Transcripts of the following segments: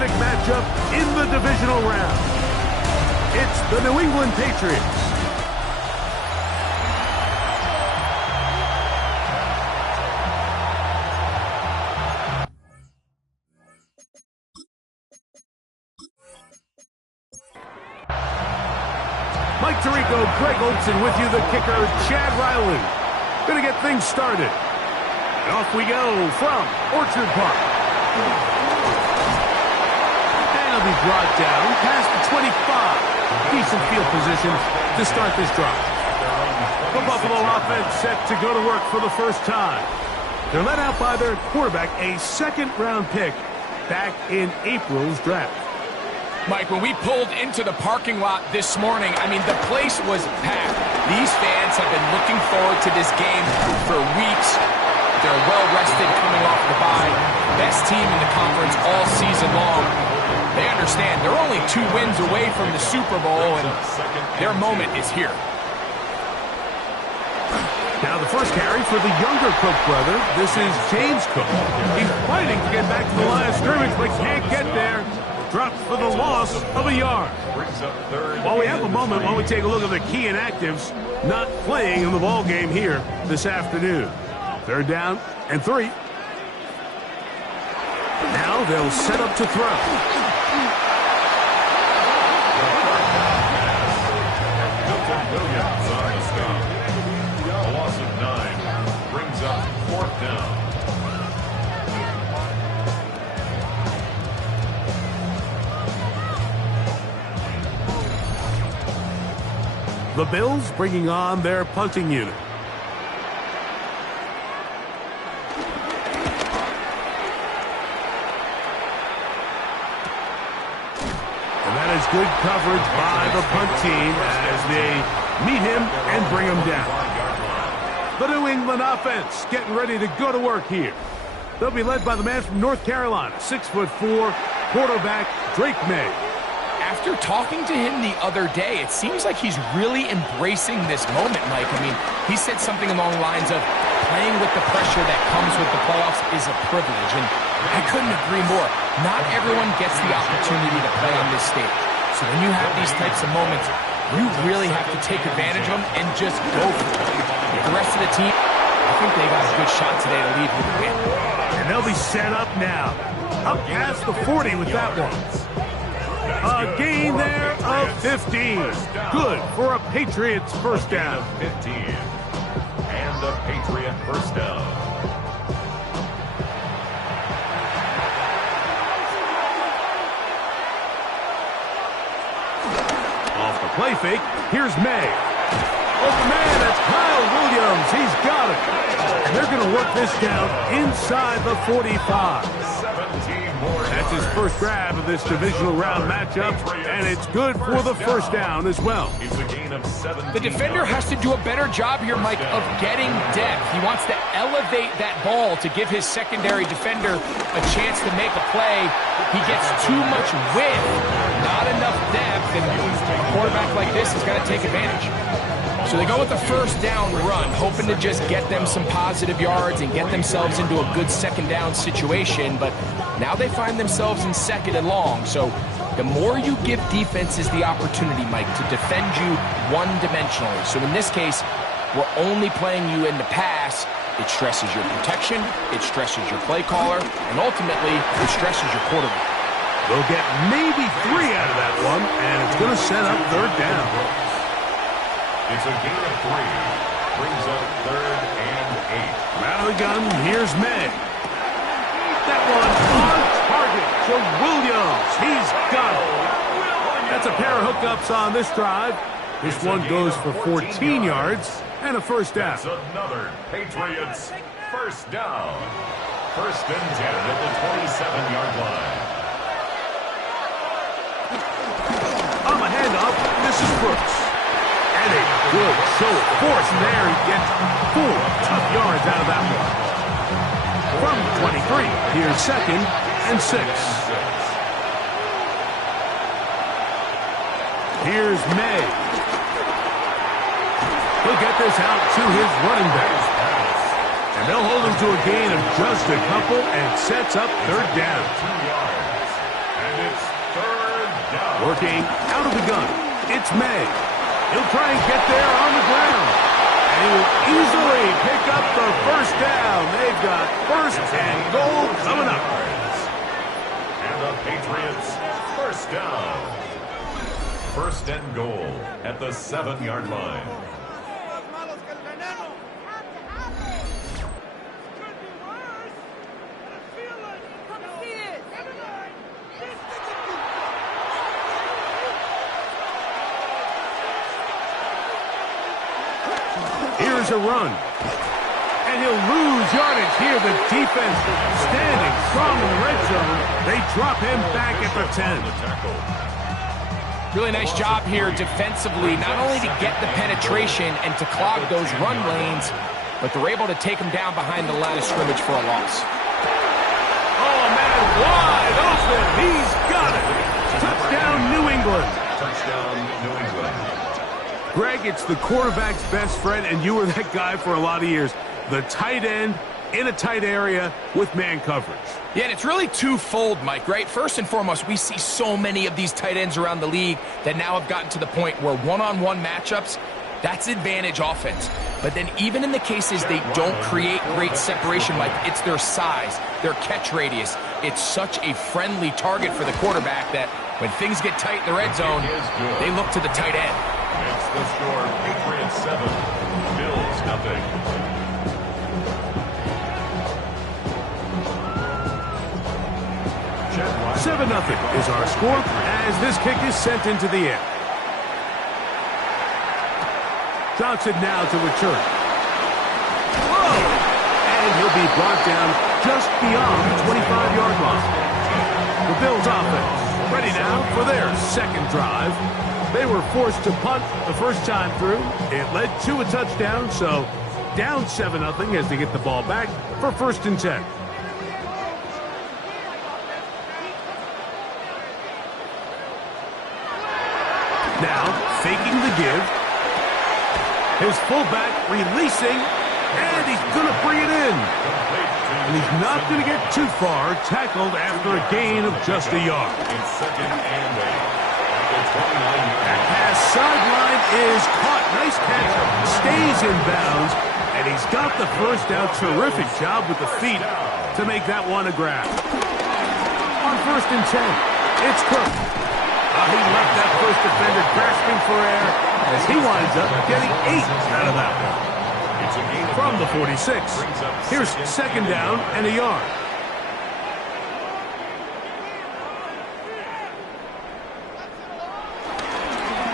terrific matchup in the divisional round. It's the New England Patriots Mike Tirico, Greg Olson with you, the kicker, Chad Riley. Gonna get things started. And off we go from Orchard Park. And it'll be brought down past the 25. Decent field position to start this drive. The Buffalo offense set to go to work for the first time. They're led out by their quarterback, a second-round pick back in April's draft. Mike, when we pulled into the parking lot this morning, I mean, the place was packed. These fans have been looking forward to this game for weeks. They're well-rested coming off the bye. Best team in the conference all season long. They understand they're only 2 wins away from the Super Bowl, and their moment is here. Now the first carry for the younger Cook brother. This is James Cook. He's fighting to get back to the line of scrimmage, but can't get there. Dropped for the loss of a yard. While we have a moment, while we take a look at the key inactives not playing in the ball game here this afternoon. 3rd down and 3. Now they'll set up to throw. Williams on the stop. A loss of 9 brings up 4th down. The Bills bringing on their punting unit. And that is good coverage by the punt team as they meet him and bring him down. The New England offense getting ready to go to work here. They'll be led by the man from North Carolina, 6'4", quarterback Drake May. After talking to him the other day, it seems like he's really embracing this moment, Mike. I mean, he said something along the lines of playing with the pressure that comes with the playoffs is a privilege, and I couldn't agree more. Not everyone gets the opportunity to play on this stage. So when you have these types of moments, you really have to take advantage of them and just go for it. The rest of the team, I think they got a good shot today to lead with a win. And they'll be set up now. Up past the 40 with that one. A gain there of 15. Good for a Patriots first down. 15. And a Patriot first down. Off the play fake, here's May. Oh man, that's Kyle Williams. He's got it. And they're going to work this down inside the 45. 17 more. That's his first grab of this divisional round matchup, and it's good for the first down as well. It's a gain of 17. The defender has to do a better job here, Mike, of getting depth. He wants to elevate that ball to give his secondary defender a chance to make a play. He gets too much width, not enough depth, and a quarterback like this is going to take advantage. So they go with the first down run, hoping to just get them some positive yards and get themselves into a good second down situation, but now they find themselves in 2nd and long. So the more you give defenses the opportunity, Mike, to defend you one-dimensionally. So in this case, we're only playing you in the pass. It stresses your protection, it stresses your play caller, and ultimately, it stresses your quarterback. They'll get maybe 3 out of that one, and it's going to set up 3rd down. It's a gain of 3. Brings up 3rd and 8. Out of the gun, here's May. That one on target to Williams. He's got it. That's a pair of hookups on this drive. This one goes for 14 yards and a first down. That's another Patriots first down. 1st and 10 at the 27-yard line. On the handoff, this is Brooks. And a good show of force there. He gets 4 tough yards out of that one. From 23, here's 2nd and 6. Here's May. He'll get this out to his running back. And they'll hold him to a gain of just a couple and sets up 3rd down. 2 yards. And Working out of the gun. It's May. He'll try and get there on the ground. And he will easily pick up the first down. They've got first and goal coming up. And the Patriots, first down. First and goal at the 7-yard line. Here's a run. And he'll lose yardage here. The defense standing strong in the red zone. They drop him back at the 10. Really nice job here defensively, not only to get the penetration and to clog those run lanes, but they're able to take him down behind the line of scrimmage for a loss. Oh, man, wide open. He's got it. Touchdown, New England. Touchdown, New England. Greg, it's the quarterback's best friend, and you were that guy for a lot of years. The tight end in a tight area with man coverage. Yeah, and it's really twofold, Mike, right? First and foremost, we see so many of these tight ends around the league that now have gotten to the point where one-on-one matchups, that's advantage offense. But then even in the cases they don't create great separation, Mike, it's their size, their catch radius. It's such a friendly target for the quarterback that when things get tight in the red zone, they look to the tight end. It's the score, Patriots 7, Bills nothing. 7-0 is our score as this kick is sent into the air. Johnson now to return. Whoa! And he'll be brought down just beyond the 25-yard line. The Bills offense ready now for their second drive. They were forced to punt the first time through. It led to a touchdown, so down 7-0 as they get the ball back for 1st and 10. Now, faking the give. His fullback releasing, and he's going to bring it in. And he's not going to get too far, tackled after a gain of just a yard. It's 2nd and 8 at the 29-yard. That pass sideline is caught. Nice catch. Stays in bounds, and he's got the first down. Terrific job with the feet to make that one a grab. On 1st and 10, it's Cook. He left that first defender grasping for air as he winds up getting 8 out of that one. From the 46, here's 2nd down and a yard.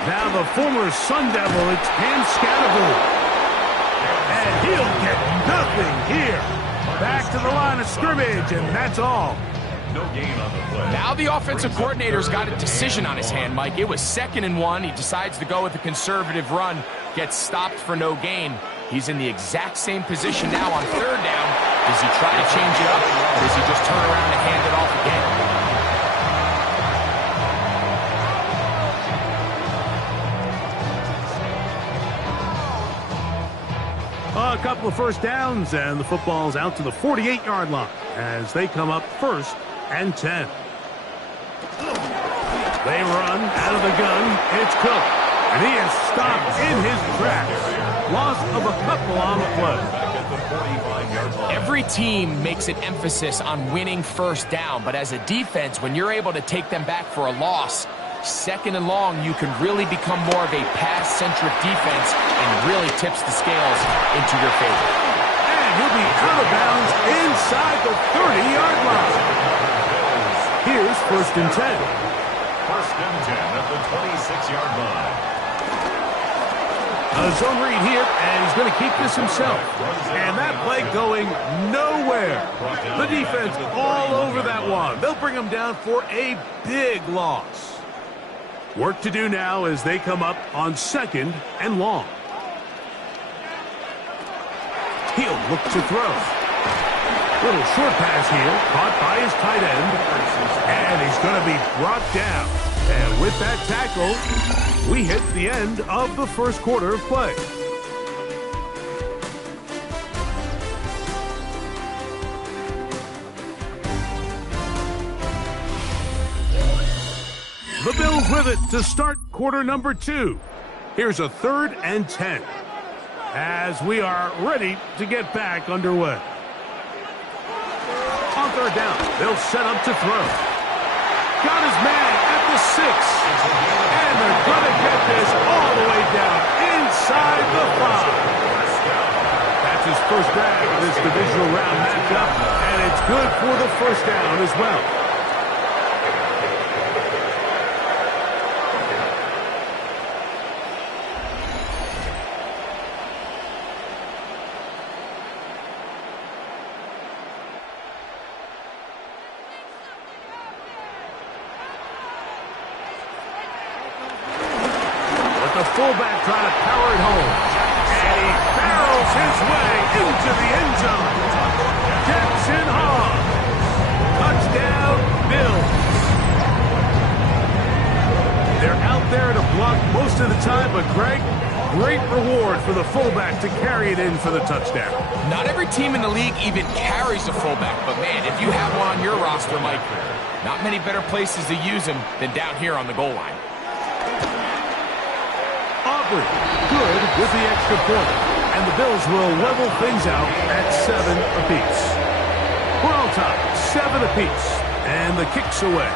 Now the former Sun Devil, it's Cam Scattergood. And he'll get nothing here. Back to the line of scrimmage, and that's all. No gain on the play. Now the offensive coordinator's got a decision on his hand, Mike. It was 2nd and 1. He decides to go with a conservative run, gets stopped for no gain. He's in the exact same position now on 3rd down. Does he try to change it up, or does he just turn around and hand it off again? A couple of first downs, and the football's out to the 48-yard line as they come up 1st and 10. They run out of the gun. It's Cook, and he is stopped in his tracks. Loss of a couple on the play. Every team makes an emphasis on winning 1st down, but as a defense, when you're able to take them back for a loss, 2nd and long, you can really become more of a pass-centric defense and really tips the scales into your favor. And he'll be out of bounds inside the 30-yard line. Here's 1st and 10. 1st and 10 at the 26-yard line. A zone read here, and he's going to keep this himself. And that play going nowhere. The defense all over that one. They'll bring him down for a big loss. Work to do now as they come up on 2nd and long. He'll look to throw. Little short pass here, caught by his tight end. And he's going to be brought down. And with that tackle, we hit the end of the 1st quarter of play. The Bills with it to start quarter number 2. Here's a 3rd and 10. As we are ready to get back underway. On 3rd down, they'll set up to throw. Got his man at the 6. And they're going to get this all the way down inside the 5. That's his first grab of this divisional round matchup, and it's good for the first down as well. The fullback trying to power it home. And he barrels his way into the end zone. Jackson Hogg. Touchdown, Bills. They're out there to block most of the time, but Greg, great reward for the fullback to carry it in for the touchdown. Not every team in the league even carries a fullback, but man, if you have one on your roster, Mike, not many better places to use him than down here on the goal line. Aubrey, good with the extra point. And the Bills will level things out at 7 apiece. We're all tied, 7 apiece. And the kick's away.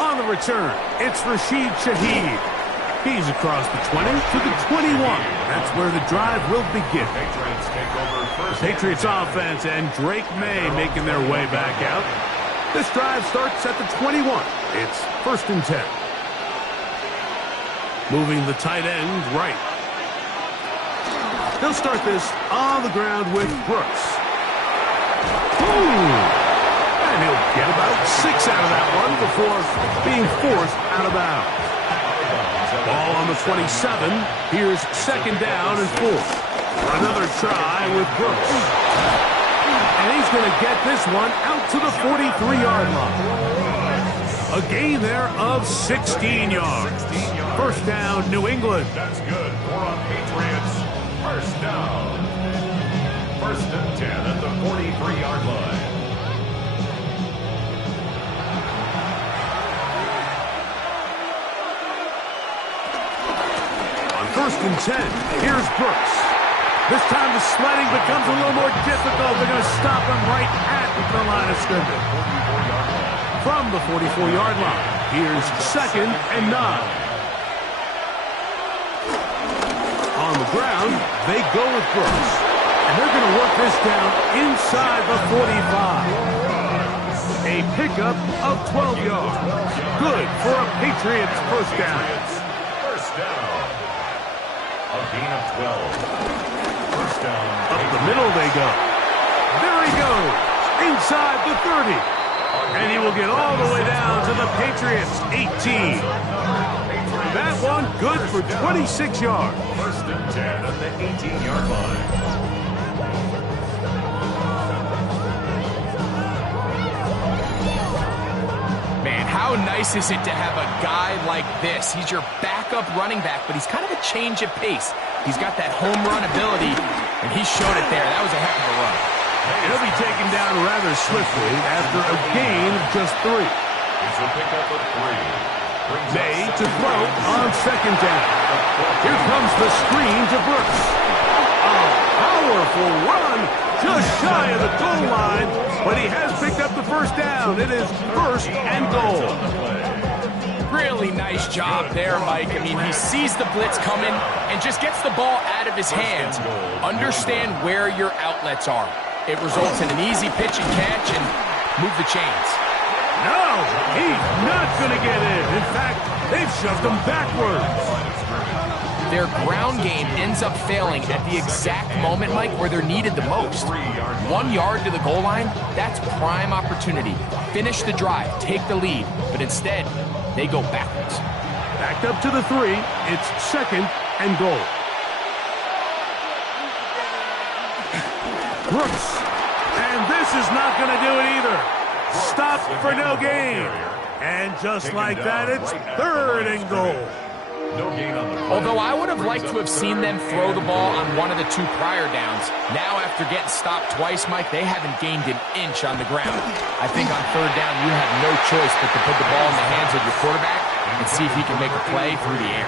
On the return, it's Rashid Shaheed. He's across the 20 to the 21. That's where the drive will begin. The Patriots offense and Drake May making their way back out. This drive starts at the 21. It's 1st and 10. Moving the tight end right. They'll start this on the ground with Brooks. Ooh! And he'll get about 6 out of that one before being forced out of bounds. Ball on the 27. Here's 2nd down and 4. Another try with Brooks. And he's going to get this one out to the 43-yard line. A gain there of 16 yards. 1st down, New England. That's good for a Patriots. 1st down. 1st and 10 at the 43-yard line. On 1st and 10, here's Brooks. This time the sledding becomes a little more difficult. They're going to stop him right at the line of scrimmage. From the 44-yard line, here's 2nd and 9. On the ground, they go with Brooks. And they're going to work this down inside the 45. A pickup of 12 yards. Good for a Patriots 1st down. 1st down. A gain of 12. 1st down. Up the middle they go. There he goes. Inside the 30. And he will get all the way down to the Patriots 18. That one good for 26 yards. 1st and 10 at the 18-yard line. Man, how nice is it to have a guy like this? He's your backup running back, but he's kind of a change of pace. He's got that home run ability, and he showed it there. That was a heck of a run. He'll be taken down rather swiftly after a gain of just 3. It's a pickup of 3. May to throw on 2nd down. Here comes the screen to Brooks. A powerful run just shy of the goal line, but he has picked up the 1st down. It is 1st and goal. Really nice job there, Mike. I mean, he sees the blitz coming and just gets the ball out of his hands. Understand where your outlets are. It results in an easy pitch and catch and move the chains. No, he's not going to get in. In fact, they've shoved him backwards. Their ground game ends up failing at the exact moment, Mike, where they're needed the most. 1 yard to the goal line, that's prime opportunity. Finish the drive, take the lead, but instead, they go backwards. Backed up to the 3, it's 2nd and goal. Brooks, and this is not going to do it either. Stop for no gain. And just like that, it's 3rd and goal. No gain on the play. Although I would have liked to have seen them throw the ball on one of the 2 prior downs. Now, after getting stopped twice, Mike, they haven't gained an inch on the ground. I think on 3rd down, you have no choice but to put the ball in the hands of your quarterback and see if he can make a play through the air.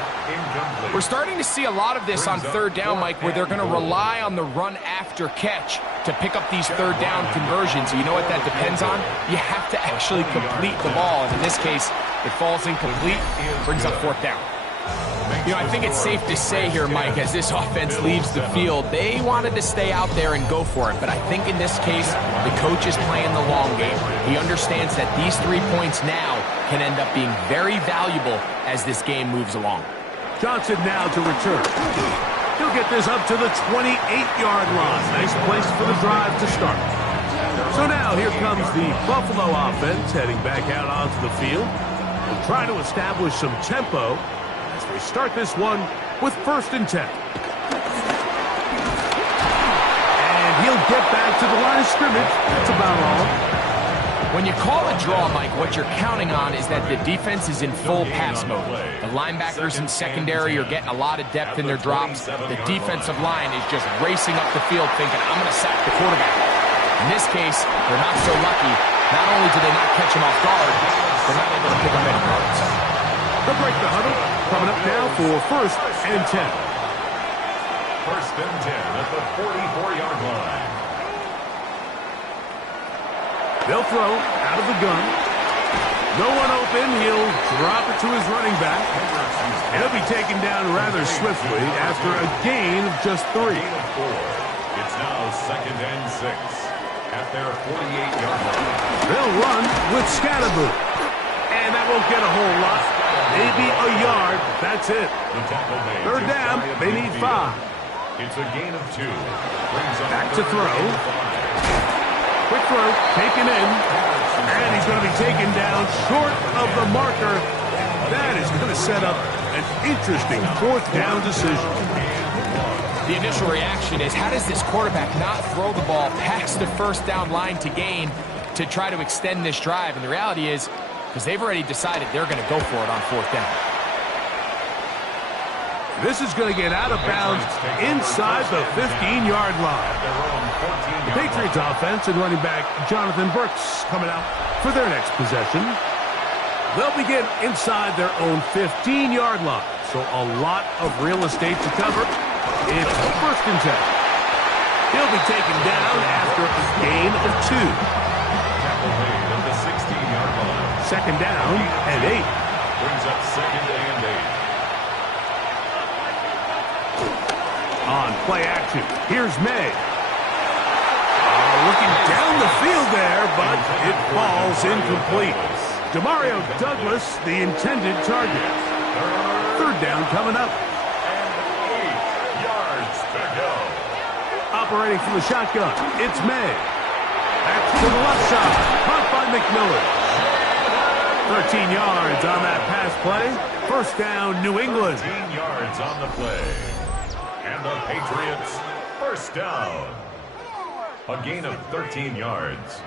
We're starting to see a lot of this on 3rd down, Mike, where they're going to rely on the run after catch to pick up these 3rd down conversions. You know what that depends on? You have to actually complete the ball, and in this case, it falls incomplete, brings up 4th down. You know, I think it's safe to say here, Mike, as this offense leaves the field, they wanted to stay out there and go for it. But I think in this case, the coach is playing the long game. He understands that these 3 points now can end up being very valuable as this game moves along. Johnson now to return. He'll get this up to the 28-yard line. Nice place for the drive to start. So now here comes the Buffalo offense heading back out onto the field. They'll try to establish some tempo as they start this one with 1st and 10. And he'll get back to the line of scrimmage. That's about all. When you call a draw, Mike, what you're counting on is that the defense is in full pass mode. The linebackers and secondary are getting a lot of depth in their drops. The defensive line is just racing up the field thinking, I'm going to sack the quarterback. In this case, they're not so lucky. Not only do they not catch him off guard, they're not able to pick up any yards. They'll break the huddle. Coming up now for 1st and 10. 1st and 10 at the 44-yard line. They'll throw out of the gun. No one open. He'll drop it to his running back. And he'll be taken down rather swiftly after a gain of just 3. It's now 2nd and 6 at their 48-yard line. They'll run with Scatterboo. And that won't get a whole lot. Maybe a yard. That's it. The tackle made. 3rd down. They need 5. It's a gain of 2. Back to throw. Quick throw, taken in, and he's going to be taken down short of the marker. That is going to set up an interesting 4th down decision. The initial reaction is, how does this quarterback not throw the ball past the 1st down line to gain to try to extend this drive? And the reality is, because they've already decided they're going to go for it on 4th down. This is going to get out of bounds inside the 15-yard line. The Patriots offense and running back Jonathan Brooks coming out for their next possession. They'll begin inside their own 15-yard line. So a lot of real estate to cover. It's 1st and 10. He'll be taken down after a gain of 2. Tackle made at the 16-yard line. 2nd down and 8. Brings up 2nd and 8. On play action, here's May. Looking down the field there, but it falls incomplete. Demario Douglas, the intended target. 3rd down coming up. And 8 yards to go. Operating from the shotgun, it's May. Back to the left side, caught by McMillan. 13 yards on that pass play. 1st down, New England. 13 yards on the play. And the Patriots, 1st down. A gain of 13 yards.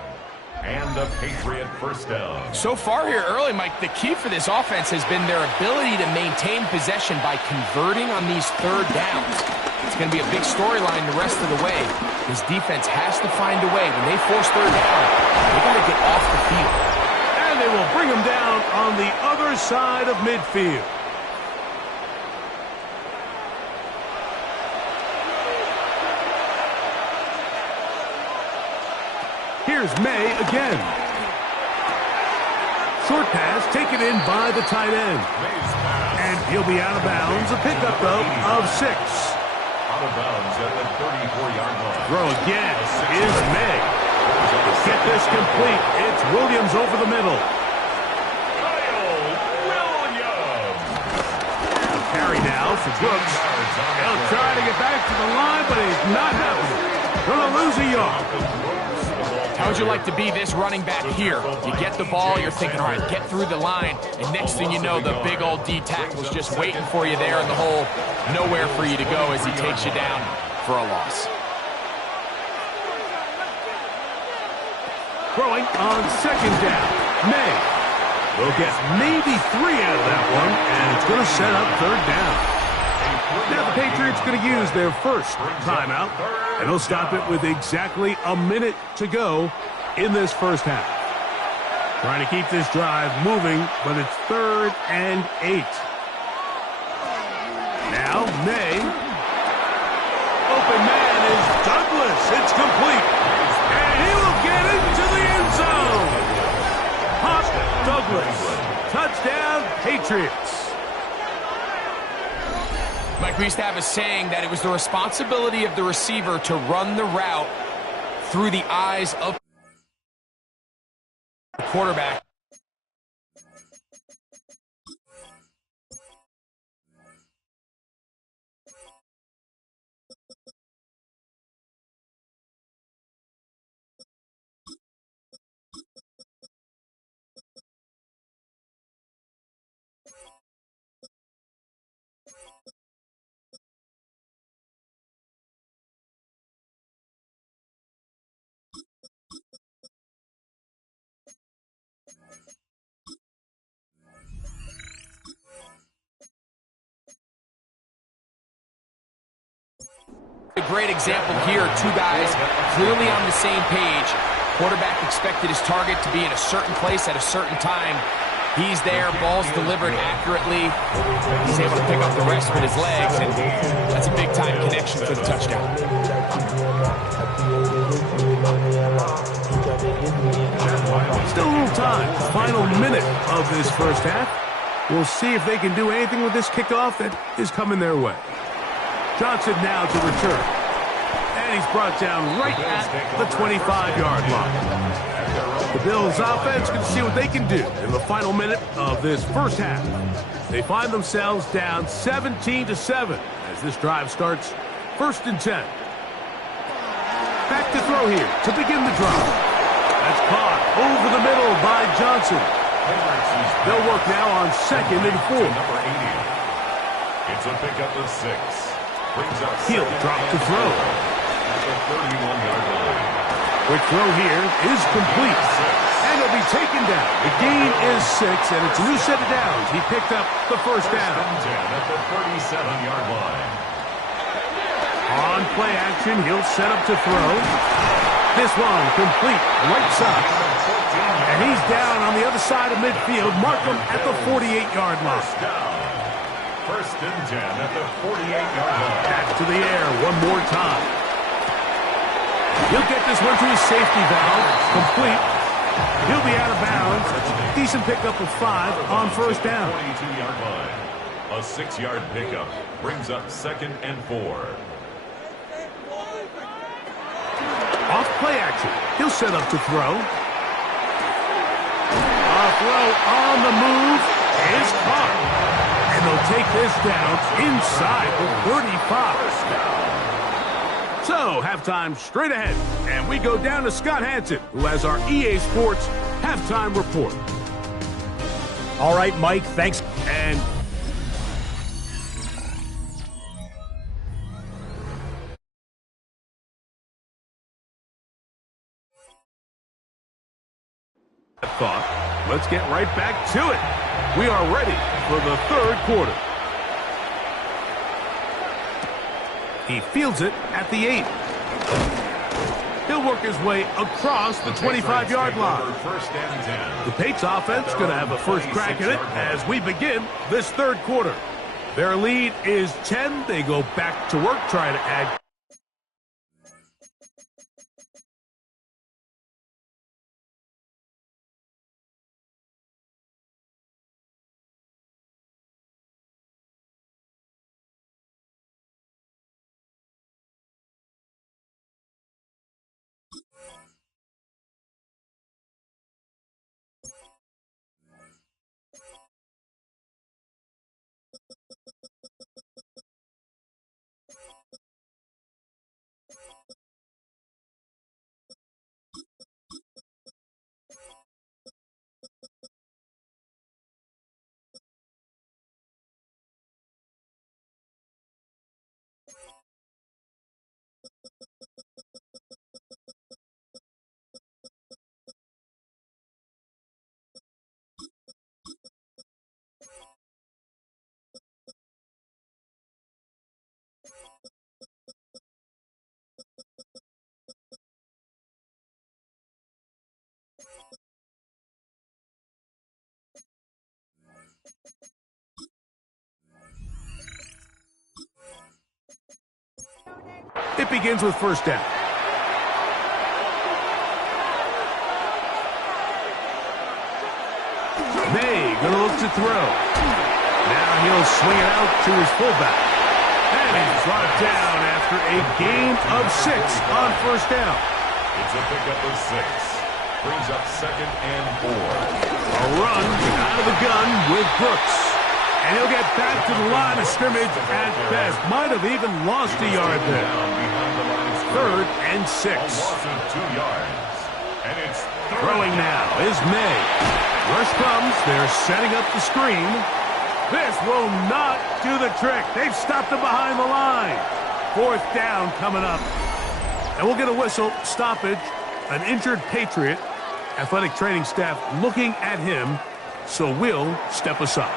And a Patriot 1st down. So far here early, Mike, the key for this offense has been their ability to maintain possession by converting on these 3rd downs. It's going to be a big storyline the rest of the way. This defense has to find a way. When they force 3rd down, they got to get off the field. And they will bring him down on the other side of midfield. Here's May again. Short pass taken in by the tight end. And he'll be out of bounds. A pickup, though, of 6. Out of bounds at the 34-yard line. Throw again is May. Get this complete. It's Williams over the middle. Kyle Williams. Carry now for Brooks. He'll try to get back to the line, but he's not happening. Going to lose a yard. How would you like to be this running back here? You get the ball, you're thinking, all right, get through the line, and next thing you know, the big old D tackle's just waiting for you there in the hole. Nowhere for you to go as he takes you down for a loss. Throwing on 2nd down. May. They'll get maybe 3 out of that one, and it's going to set up third down. Now the Patriots going to use their first timeout, and they'll stop it with exactly a minute to go in this first half. Trying to keep this drive moving, but it's 3rd and 8. Now, May. Open man is Douglas. It's complete. And he will get into the end zone. Pop Douglas. Touchdown, Patriots. Mike, we used to have a saying that it was the responsibility of the receiver to run the route through the eyes of the quarterback. A great example here, 2 guys clearly on the same page. Quarterback expected his target to be in a certain place at a certain time. He's there, ball's delivered accurately. He's able to pick up the rest with his legs, and that's a big-time connection for the touchdown. Still a little time. Final minute of this first half. We'll see if they can do anything with this kickoff that is coming their way. Johnson now to return. And he's brought down right at the 25-yard line. The Bills offense can see what they can do in the final minute of this first half. They find themselves down 17-7 as this drive starts 1st and 10. Back to throw here to begin the drive. That's caught over the middle by Johnson. They'll work now on 2nd and 4. Number 80. It's a pickup of 6. He'll drop to throw. At the 31-yard line. Quick throw here is complete. And he'll be taken down. The gain is 6, and it's a new set of downs. He picked up the first down. First and 10 at the 37-yard line. On play action, he'll set up to throw. This one complete, right side. And he's down on the other side of midfield. Mark him at the 48-yard line. First down. First and 10 at the 48-yard line. Back to the air one more time. He'll get this one to his safety valve. Complete. He'll be out of bounds. Decent pickup of 5 on first down. 42-yard line. A 6-yard pickup brings up 2nd and 4. Off play action. He'll set up to throw. A throw on the move is caught. And they'll take this down inside the 35. So, halftime straight ahead. And we go down to Scott Hanson, who has our EA Sports halftime report. All right, Mike, thanks. And thought. Let's get right back to it. We are ready for the 3rd quarter. He fields it at the 8. He'll work his way across the 25-yard line. First and 10. The Pates offense going to have a first crack at it as we begin this 3rd quarter. Their lead is 10. They go back to work trying to add begins with first down. May gonna look to throw. Now he'll swing it out to his fullback. And he's brought down after a gain of 6 on first down. It's a pickup of 6. Brings up 2nd and 4. A run out of the gun with Brooks. And he'll get back to the line of scrimmage at best. Might have even lost a yard there. 3rd and 6. A loss of 2 yards. And it's throwing now is May. Rush comes. They're setting up the screen. This will not do the trick. They've stopped him behind the line. 4th down coming up. And we'll get a whistle. Stoppage. An injured Patriot. Athletic training staff looking at him. So we'll step aside.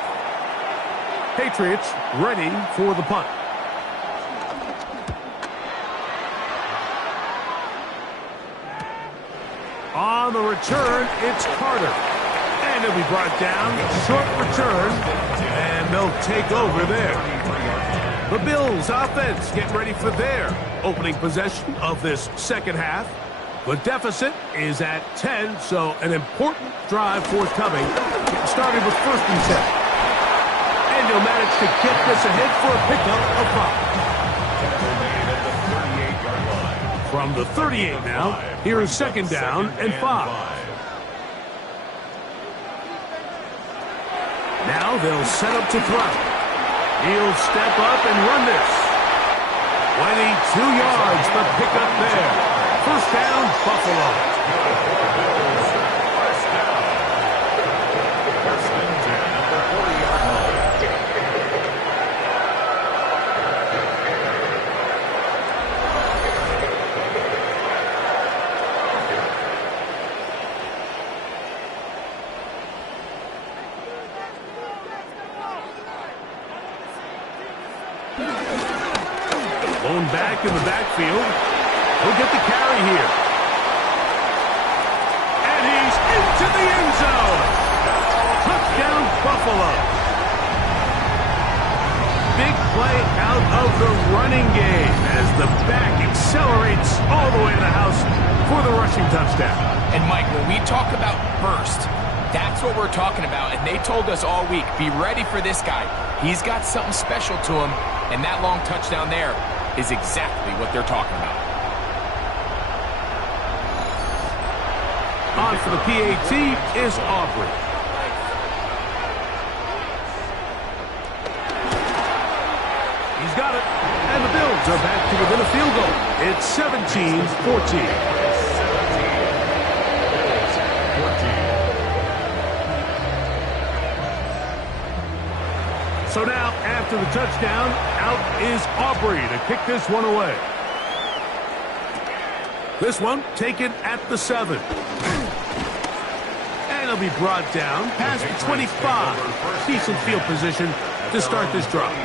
Patriots ready for the punt. On the return, it's Carter. And he'll be brought down. Short return. And they'll take over there. The Bills offense getting ready for their opening possession of this second half. The deficit is at 10, so an important drive forthcoming. Getting started with 1st and 10. And he'll manage to get this ahead for a pickup of 5. From the 38 now, here is 2nd down and 5. Now they'll set up to throw. He'll step up and run this. 22 yards, the pickup there. 1st down, Buffalo. Lone back in the backfield. He'll get the carry here. And he's into the end zone. Touchdown, Buffalo. Big play out of the running game as the back accelerates all the way to the house for the rushing touchdown. And, Mike, when we talk about burst, that's what we're talking about. And they told us all week, be ready for this guy. He's got something special to him, and that long touchdown there is exactly what they're talking about. On for the PAT is Aubrey. He's got it. And the Bills are back to within a field goal. It's 17-14. So now, after the touchdown, out is Aubrey to kick this one away. This one taken at the 7. And he'll be brought down past the 25. Decent field position to start this drive.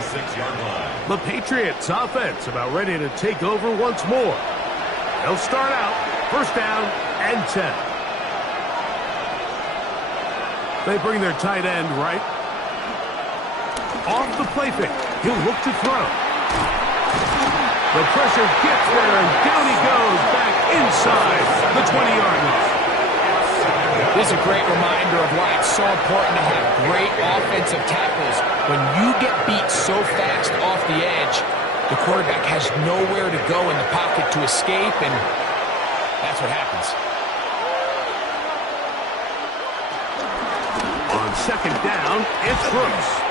The Patriots offense about ready to take over once more. They'll start out 1st down and 10. They bring their tight end right. Off the play fake. He'll look to throw. The pressure gets there, and down he goes back inside the 20-yard line. This is a great reminder of why it's so important to have great offensive tackles. When you get beat so fast off the edge, the quarterback has nowhere to go in the pocket to escape, and that's what happens. On 2nd down, it's Brooks.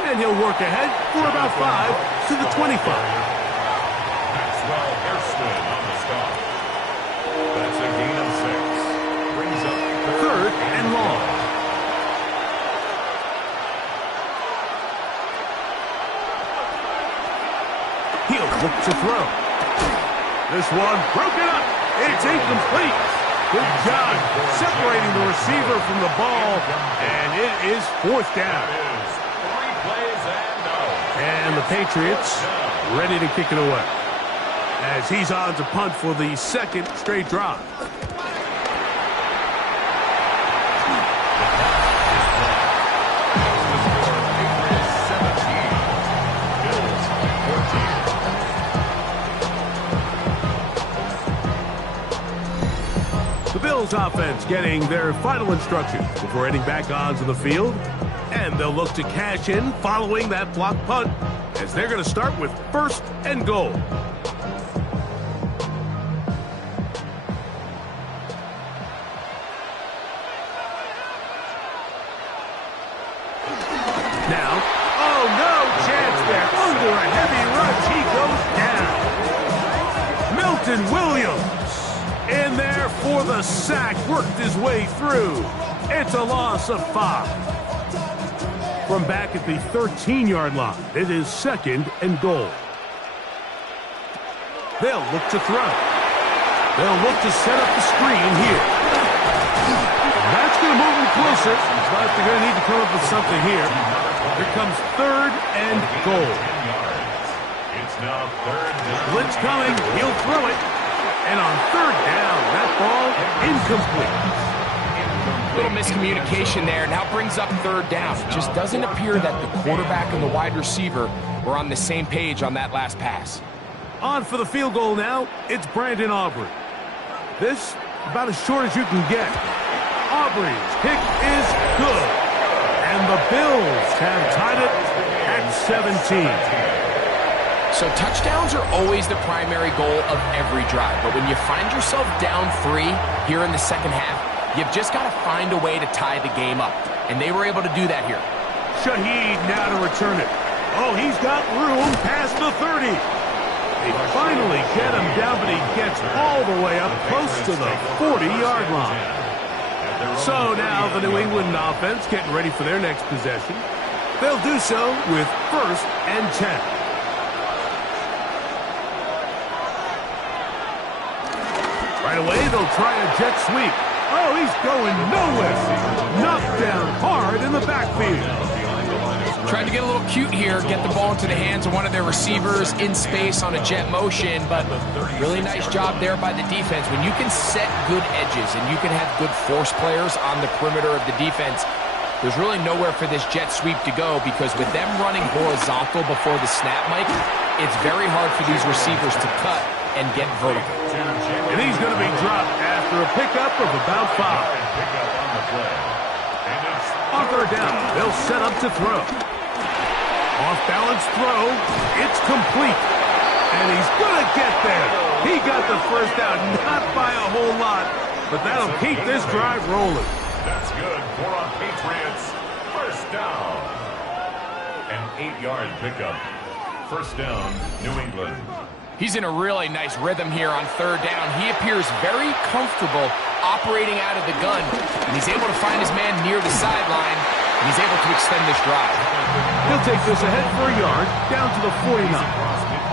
And he'll work ahead for about 5 to the 25. Maxwell Hairston on the stop. That's a gain of 6. Brings up 3rd and long. He'll look to throw. This one broken up. It's incomplete. Good job separating the receiver from the ball. And it is 4th down. And the Patriots ready to kick it away as he's on to punt for the 2nd straight drive. Bills offense getting their final instructions before heading back onto the field. And they'll look to cash in following that block punt, as they're going to start with 1st and goal. Now, oh no chance there. Under a heavy rush, he goes down. Milton Williams in there for the sack, worked his way through. It's a loss of 5. From back at the 13-yard line, it is 2nd and goal. They'll look to throw. They'll look to set up the screen here. That's going to move them closer, but they're going to need to come up with something here. Here comes 3rd and goal. It's now 3rd down. Blitz coming. He'll throw it. And on 3rd down, that ball incomplete. Little miscommunication there. Now brings up 3rd down. It just doesn't appear that the quarterback and the wide receiver were on the same page on that last pass. On for the field goal now. It's Brandon Aubrey. This about as short as you can get. Aubrey's kick is good. And the Bills have tied it at 17. So touchdowns are always the primary goal of every drive. But when you find yourself down 3 here in the second half, you've just got to find a way to tie the game up. And they were able to do that here. Shaheed now to return it. Oh, he's got room past the 30. They finally get him down, but he gets all the way up close to the 40-yard line. So now the New England offense getting ready for their next possession. They'll do so with 1st and 10. Right away, they'll try a jet sweep. Oh, he's going nowhere. Knocked down hard in the backfield. Tried to get a little cute here, get the ball into the hands of one of their receivers in space on a jet motion, but really nice job there by the defense. When you can set good edges and you can have good force players on the perimeter of the defense, there's really nowhere for this jet sweep to go, because with them running horizontal before the snap, Mike, it's very hard for these receivers to cut and get vertical. And he's going to be dropped after a pickup of about 5. On 3rd down, they'll set up to throw. Off-balance throw. It's complete. And he's going to get there. He got the 1st down, not by a whole lot, but that'll keep this drive rolling. That's good for a Patriots 1st down. An 8-yard pickup. 1st down, New England. He's in a really nice rhythm here on 3rd down. He appears very comfortable operating out of the gun, and he's able to find his man near the sideline, and he's able to extend this drive. He'll take this ahead for a yard, down to the 49.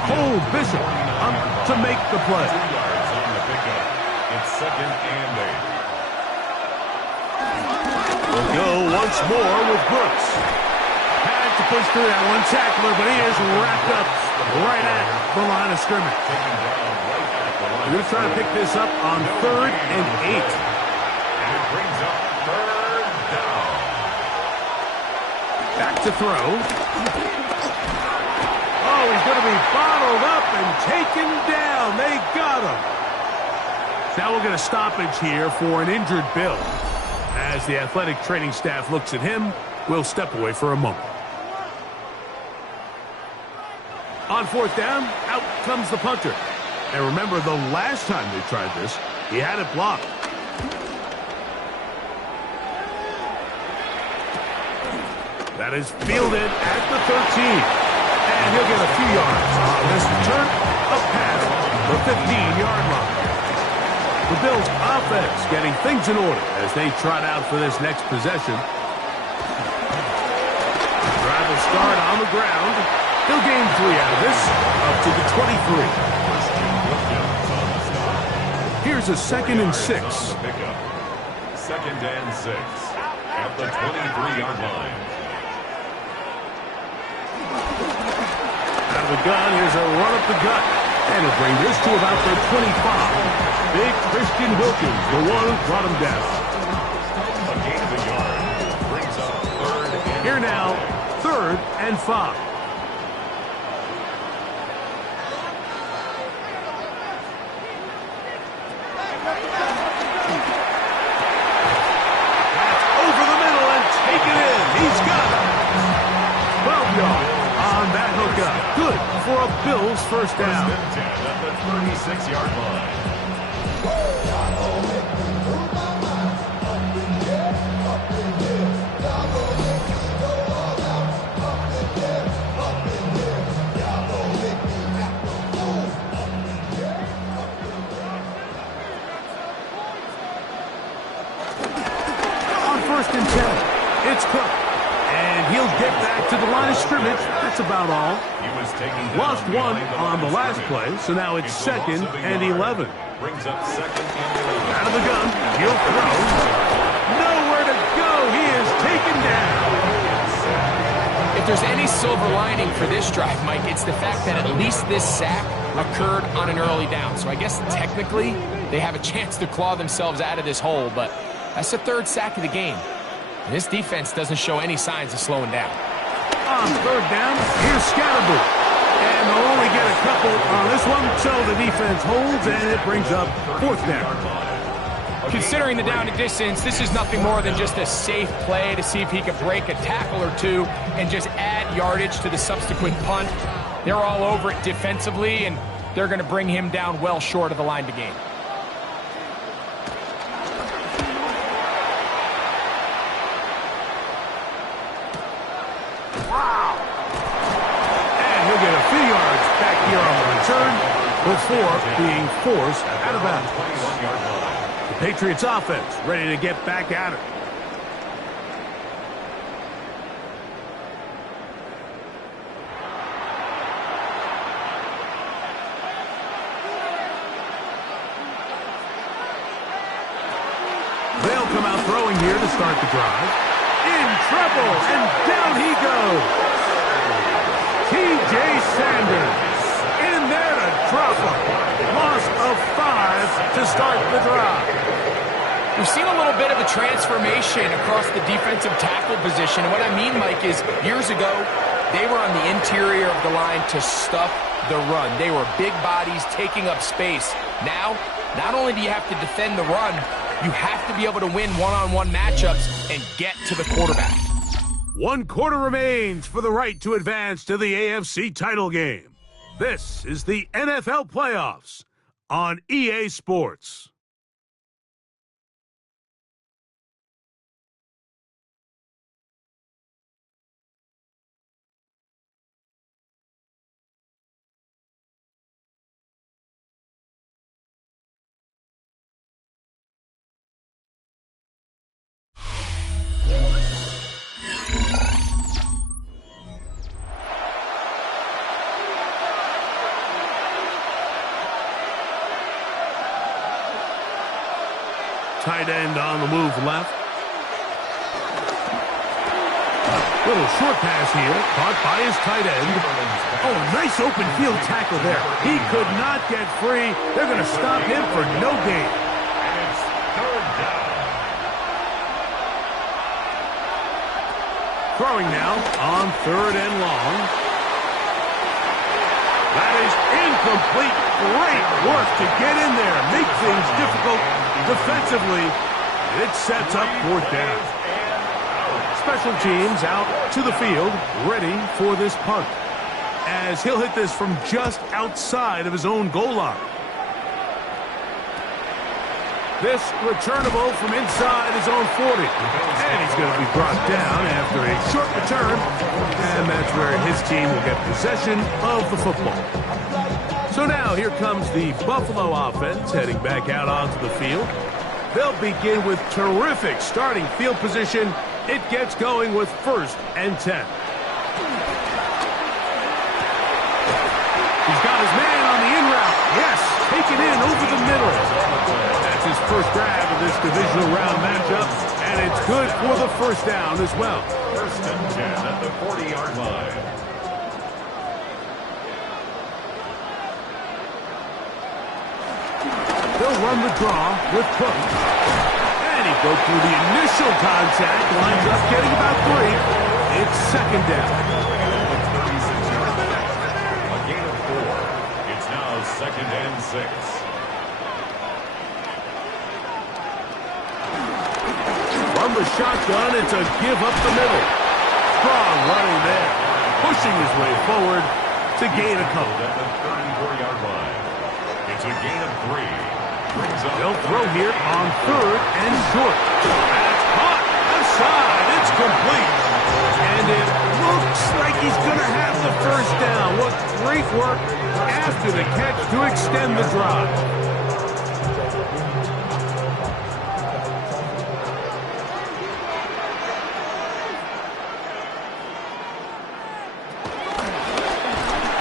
Cole Bishop to make the play. 2 yards on the pickup. It's 2nd and 8. We'll go once more with Brooks. Had to push through that one tackler, but he is wrapped up right at the line of scrimmage. We're going to try to pick this up on 3rd and 8. And it brings up 3rd down. Back to throw. Oh, he's going to be bottled up and taken down. They got him. Now we'll get a stoppage here for an injured Bill. As the athletic training staff looks at him, we'll step away for a moment. On 4th down, out comes the punter. And remember, the last time they tried this, he had it blocked. That is fielded at the 13. And he'll get a few yards on this return, a pass, the 15-yard line. The Bills offense getting things in order as they trot out for this next possession. Drive will start on the ground. He'll gain 3 out of this, up to the 23. Here's a 2nd and 6. 2nd and 6 at the 23-yard line. Out of the gun, here's a run up the gut. And he'll bring this to about the 25. Big Christian Wilkins, the one who brought him down. A gain of a yard brings up 3rd and Here now, 3rd and 5. for a Bills first down. First and 10 at the 36-yard line. On first and 10, it's Cook. And he'll get back to the line of scrimmage. That's about all. He was taken down Lost one behind on the line of last scrimmage. play, so now it's It's a loss second of a and yard. 11. Brings up second and 11. Out of the gun, he'll throw. Nowhere to go. He is taken down. If there's any silver lining for this drive, Mike, it's the fact that at least this sack occurred on an early down. So I guess technically they have a chance to claw themselves out of this hole, but that's the third sack of the game. And this defense doesn't show any signs of slowing down. On third down, here's Scatterboot. And they'll only get a couple on this one, so the defense holds, and it brings up fourth down. Considering the down and distance, this is nothing more than just a safe play to see if he can break a tackle or two and just add yardage to the subsequent punt. They're all over it defensively, and they're going to bring him down well short of the line to gain. And he'll get a few yards back here on the return before being forced out of bounds. 21-yard line. The Patriots offense ready to get back at it. They'll come out throwing here to start the drive. In trouble, and down he goes. T.J. Sanders in there to drop him. Loss of 5 to start the drive. We've seen a little bit of a transformation across the defensive tackle position. And what I mean, Mike, is years ago, they were on the interior of the line to stuff the run. They were big bodies taking up space. Now, not only do you have to defend the run, you have to be able to win one-on-one matchups and get to the quarterback. 1 quarter remains for the right to advance to the AFC title game. This is the NFL playoffs on EA Sports. Tight end on the move left. Little short pass here, caught by his tight end. Oh, nice open field tackle there. He could not get free. They're going to stop him for no gain. And it's third down. Throwing now on third and long. That is incomplete. Great work to get in there. Make things difficult defensively. It sets up fourth down. Special teams out to the field, ready for this punt, as he'll hit this from just outside of his own goal line. This returnable from inside his own 40. And he's going to be brought down after a short return. And that's where his team will get possession of the football. So now here comes the Buffalo offense heading back out onto the field. They'll begin with terrific starting field position. It gets going with first and 10. He's got his man on the in route. Yes, taken in over the middle. That's his first grab of this divisional round matchup, and it's good for the first down as well. First and 10 at the 40-yard line. They'll run the draw with Cook. And he broke through the initial contact, lines up getting about 3. It's second down. A gain of 4. It's now second and 6. From the shotgun, it's a give up the middle. Strong running there, pushing his way forward, to gain a couple. At the 34-yard line. It's a gain of 3. They'll throw here on 3rd and short. That's caught. Aside. It's complete. And it looks like he's going to have the first down. What great work after the catch to extend the drive.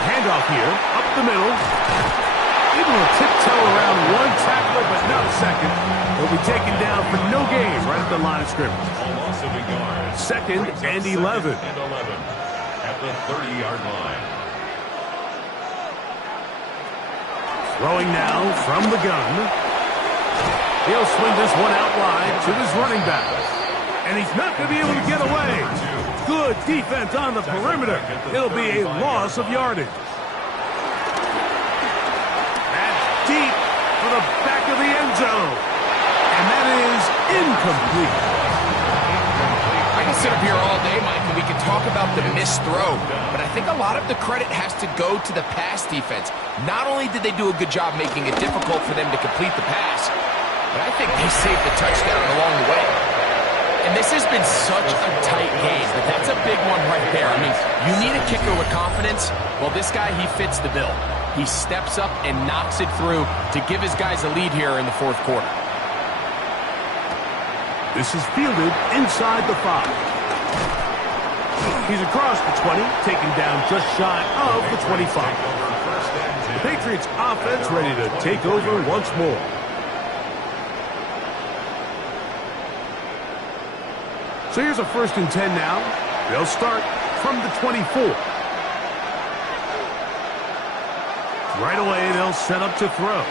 Handoff here, up the middle. Able to tiptoe around one tackler, but not a second. He'll be taken down for no gain right at the line of scrimmage. Loss of a yard. 2nd and 11. And 11 at the 30-yard line. Throwing now from the gun. He'll swing this one out wide to his running back. And he's not going to be able to get away. Good defense on the perimeter. It'll be a loss of yardage. That's deep for the back of the end zone. And that is incomplete. I can sit up here all day, Mike, and we can talk about the missed throw, but I think a lot of the credit has to go to the pass defense. Not only did they do a good job making it difficult for them to complete the pass, but I think they saved the touchdown along the way. And this has been such a tight game, but that's a big one right there. I mean, you need a kicker with confidence. Well, this guy, he fits the bill. He steps up and knocks it through to give his guys a lead here in the 4th quarter. This is fielded inside the 5. He's across the 20, taken down just shy of the 25. The Patriots offense ready to take over once more. So here's a 1st and 10 now. They'll start from the 24. Right away, they'll set up to throw.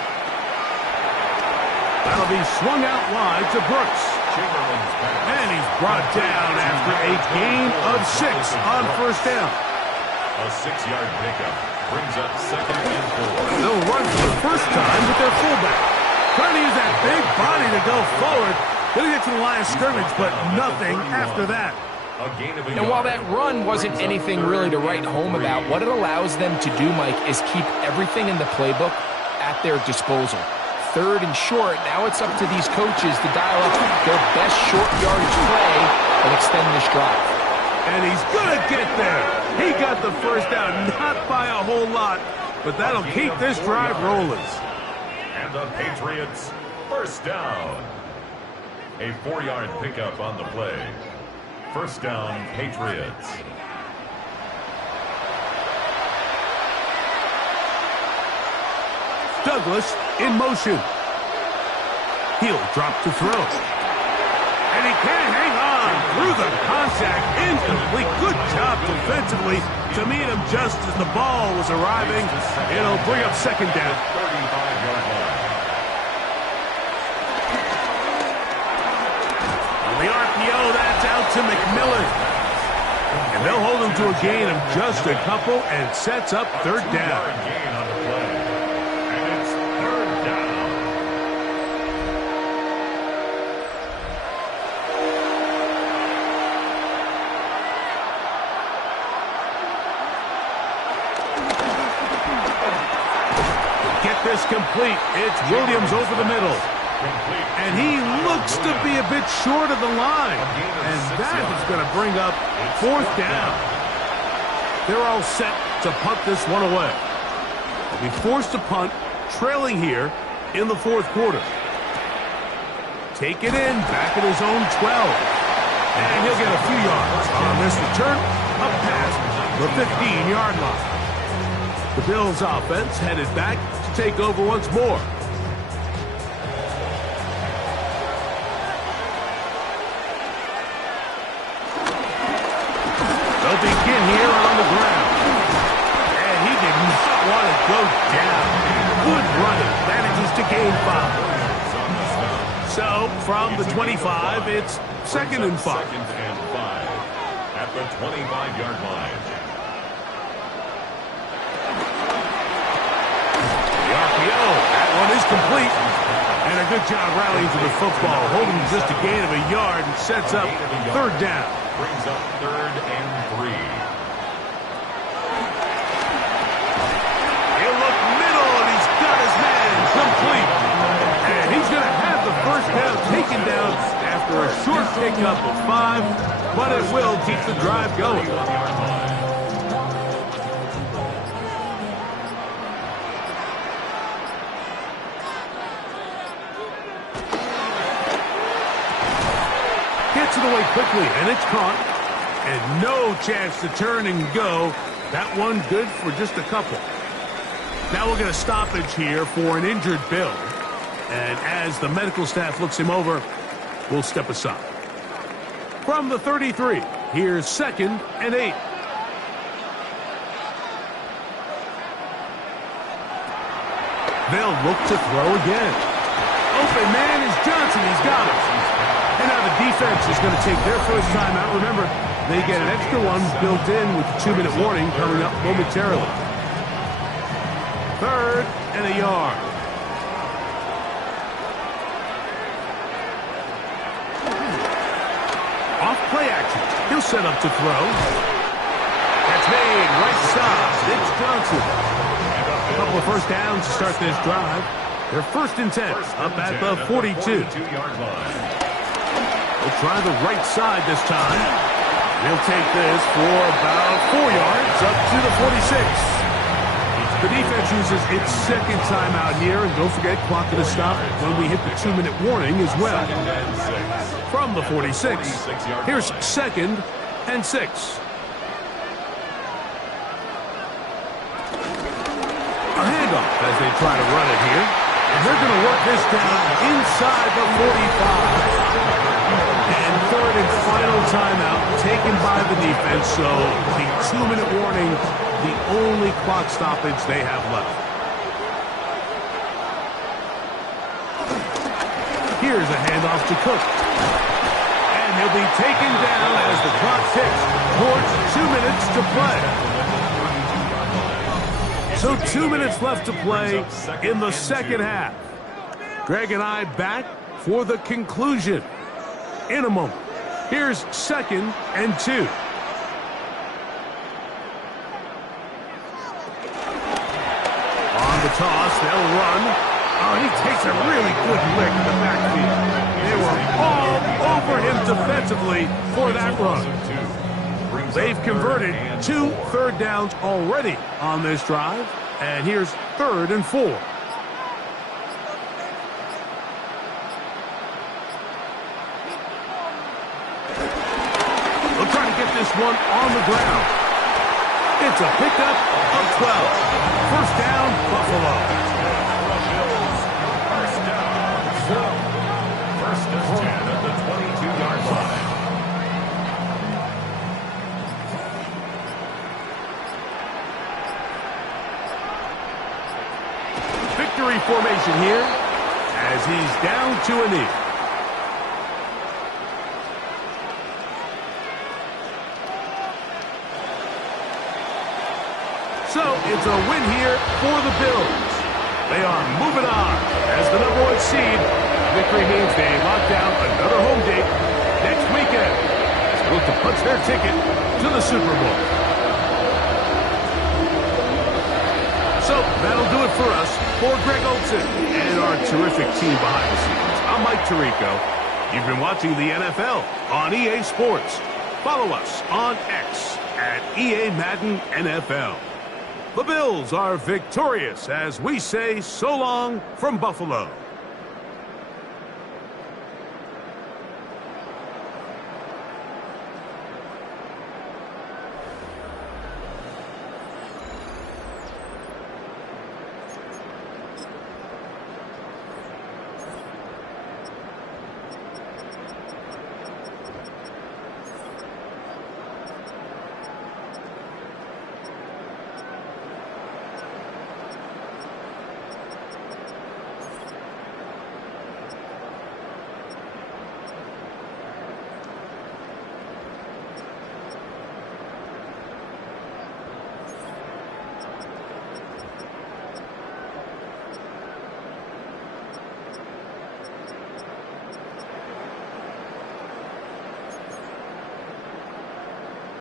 That'll be swung out wide to Brooks. And he's brought down after a gain of 6 on 1st down. A 6-yard pickup brings up 2nd and 4. They'll run for the first time with their fullback. Trying to use that big body to go forward. Going to get to the line of scrimmage, but nothing after that. And while that run wasn't anything really to write home about, what it allows them to do, Mike, is keep everything in the playbook at their disposal. 3rd and short, now it's up to these coaches to dial up their best short yardage play and extend this drive. And he's going to get there. He got the first down, not by a whole lot, but that'll keep this drive rolling. And the Patriots, 1st down. A 4-yard pickup on the play. 1st down, Patriots. Douglas in motion. He'll drop to throw. And he can't hang on through the contact. Incomplete. Good job defensively to meet him just as the ball was arriving. It'll bring up 2nd down. 35-yard line. On the RPO, that's out to McMillan. And they'll hold him to a gain of just a couple and sets up 3rd down. Gain on the play. And it's 3rd down. Get this complete. It's Williams over the middle. And he looks to be a bit short of the line. And that is going to bring up 4th down. They're all set to punt this one away. They'll be forced to punt, trailing here in the 4th quarter. Take it in, back at his own 12. And he'll get a few yards on this return, up past the 15-yard line. The Bills offense headed back to take over once more. They'll begin here on the ground. And he did not want to go down. Good running. Manages to gain 5. So, from the 25, it's 2nd and 5. 2nd and 5 at the 25-yard line. The RPO. That one is complete. And a good job rallying to the football. Holding just a gain of a yard and sets up 3rd down. Brings up 3rd and 3. after a short pickup of 5, but it will keep the drive going. Gets it away quickly, and it's caught. And no chance to turn and go. That one good for just a couple. Now we'll get a stoppage here for an injured Bill. And as the medical staff looks him over, we'll step aside. From the 33, here's 2nd and 8. They'll look to throw again. Open man is Johnson. He's got it. And now the defense is going to take their first timeout. Remember, they get an extra one built in with the 2-minute warning coming up momentarily. 3rd and a yard. Off play action. He'll set up to throw. That's made right side. It's Johnson. A couple of first downs to start this drive. They're 1st and 10 up at the 42. They'll try the right side this time. They'll take this for about 4 yards up to the 46. The defense uses its 2nd timeout here, and don't forget, clock to stop when we hit the 2-minute warning as well. From the 46, here's 2nd and 6. A handoff as they try to run it here, and they're going to work this down inside the 45. And 3rd and final timeout taken by the defense, so the 2-minute warning, the only clock stoppage they have left. Here's a handoff to Cook. And he'll be taken down as the clock ticks towards 2 minutes to play. So 2 minutes left to play in the 2nd half. Greg and I back for the conclusion in a moment. Here's 2nd and 2. On the toss, they'll run. Oh, he takes a really good lick in the backfield. They were all over him defensively for that run. They've converted 2 third downs already on this drive. And here's 3rd and 4. They'll try to get this one on the ground. It's a pickup of 12. First down, Buffalo. First and 10 at the 22-yard line. Victory formation here as he's down to a knee. So it's a win here for the Bills. They are moving on as the #1 seed. Victory means they lock down another home date next weekend as they look to punch their ticket to the Super Bowl. So that'll do it for us. For Greg Olsen and our terrific team behind the scenes, I'm Mike Tirico. You've been watching the NFL on EA Sports. Follow us on X at EA Madden NFL. The Bills are victorious as we say so long from Buffalo.